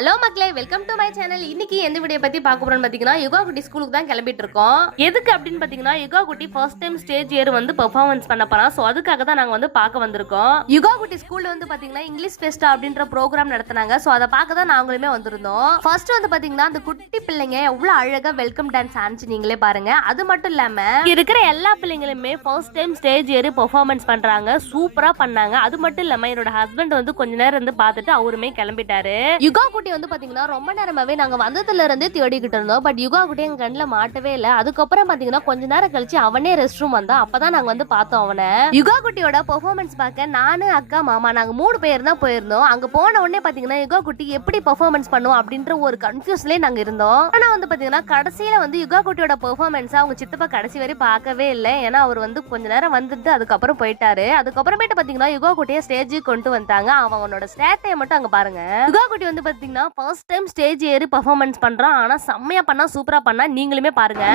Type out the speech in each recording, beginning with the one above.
Hello மக்களே, welcome to my channel. இன்னைக்கு எந்த வீடியோ பத்தி பார்க்க போறோம்னு பாத்தீங்கன்னா, யுகா குட்டி ஸ்கூலுக்கு தான் கிளம்பிட்டு இருக்கோம். எதுக்கு அப்படின்னு பாத்தீங்கன்னா, யுகா குட்டி ஃபர்ஸ்ட் டைம் ஸ்டேஜ் ஏர் வந்து பெர்ஃபார்மன்ஸ் பண்ண போறா. சோ அதுக்காக தான் நாங்க வந்து பார்க்க வந்திருக்கோம். யுகா குட்டி ஸ்கூல்ல வந்து பாத்தீங்கன்னா இங்கிலீஷ் ஃபெஸ்ட் அப்படின்ற ப்ரோக்ராம் நடத்துனாங்க. சோ அதை பார்க்க தான் நாங்களுமே வந்திருந்தோம். ஃபர்ஸ்ட் வந்து பாத்தீங்கன்னா அந்த குட்டி பிள்ளைங்க எவ்வளவு அழகா வெல்கம் டான்ஸ் ஆனிச்சு நீங்களே பாருங்க. அது மட்டும் இல்லாம இருக்கிற எல்லா பிள்ளைங்களுமே ஃபர்ஸ்ட் டைம் ஸ்டேஜ் ஏறி பெர்ஃபார்மன்ஸ் பண்றாங்க. சூப்பரா பண்ணாங்க. அது மட்டும் இல்லாம என்னோட ஹஸ்பண்ட் வந்து கொஞ்ச நேரம் இருந்து பார்த்துட்டு அவருமே கிளம்பிட்டாரு. யுகா குட்டி வந்து பாத்தீங்கன்னா ரொம்ப நேரமாவே நாங்க வந்ததுல இருந்தே தேடிக்கிட்டு இருந்தோம். பட் யுகா குட்டி எங்க கண்ணுல மாட்டவே இல்ல. அதுக்கப்புறம் பாத்தீங்கன்னா கொஞ்ச நேரம் கழிச்சு அவனே ரெஸ்ட் ரூம் வந்தா. அப்பதான் நாங்க வந்து பார்த்தோம் அவனை. யுகா குட்டியோட பெர்ஃபார்மன்ஸ் பார்க்க நானு அக்கா மாமா நாங்க 3 பேர் தான் போயிருந்தோம். அங்க போன உடனே பாத்தீங்கன்னா யுகா குட்டி எப்படி பெர்ஃபார்மன்ஸ் பண்ணும் அப்படின்ற ஒரு கன்ஃபியூஸ்லயே நாங்க இருந்தோம். ஆனா வந்து பாத்தீங்கன்னா கடைசியில வந்து யுகா குட்டியோட பெர்ஃபார்மன்ஸ் அவங்க சித்தப்பா கடைசி வரை பார்க்கவே இல்லை. ஏன்னா அவர் வந்து கொஞ்ச நேரம் வந்துட்டு அதுக்கப்புறம் போயிட்டாரு. அதுக்கப்புறமேட்டு பாத்தீங்கன்னா யுகா குட்டியை ஸ்டேஜுக்கு கொண்டு வந்தாங்க. அவனோட ஸ்டேட்டை மட்டும் அங்க பாருங்க. யுகா குட்டி வந்து பாத்தீங்கன்னா ஃபர்ஸ்ட் டைம் ஸ்டேஜ் ஏறி பெர்ஃபார்மன்ஸ் பண்றான். ஆனா செம்மையா பண்ணா, சூப்பரா பண்ணா. நீங்களுமே பாருங்க.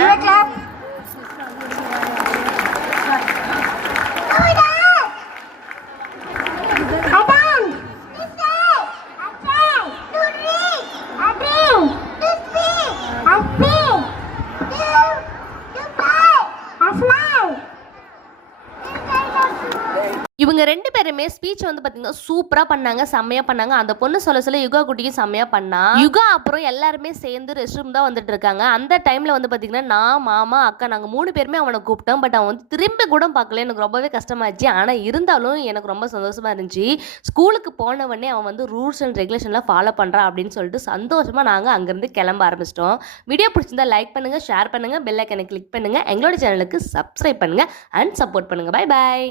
இவங்க 2 பேருமே ஸ்பீச் வந்து பாத்தீங்கன்னா சூப்பரா பண்ணாங்க, செம்மையா பண்ணாங்க. அந்த பொண்ணு சொல்ல யுகா குட்டியும் செம்மையா பண்ணா. யுகா அப்புறம் எல்லாருமே சேர்ந்து ரெஸ்ட் ரூம் தான் வந்துட்டு இருக்காங்க. அந்த டைம்ல வந்து பாத்தீங்கன்னா நான், மாமா, அக்கா நாங்க 3 பேருமே அவனை கூப்பிட்டோம். பட் அவன் வந்து திரும்பி கூட பார்க்கல. எனக்கு ரொம்பவே கஷ்டமாச்சு. ஆனா இருந்தாலும் எனக்கு ரொம்ப சந்தோஷமா இருந்துச்சு. ஸ்கூலுக்கு போனவனே அவன் வந்து ரூல்ஸ் அண்ட் ரெகுலேஷன்லாம் ஃபாலோ பண்றான் அப்படின்னு சொல்லிட்டு சந்தோஷமா நாங்க அங்கிருந்து கிளம்ப ஆரம்பிச்சிட்டோம். வீடியோ பிடிச்சிருந்தா லைக் பண்ணுங்க, ஷேர் பண்ணுங்க, பெல் ஐக்கனை கிளிக் பண்ணுங்க, எங்களோட சேனலுக்கு சப்ஸ்கிரைப் பண்ணுங்க அண்ட் சப்போர்ட் பண்ணுங்க. Bye bye.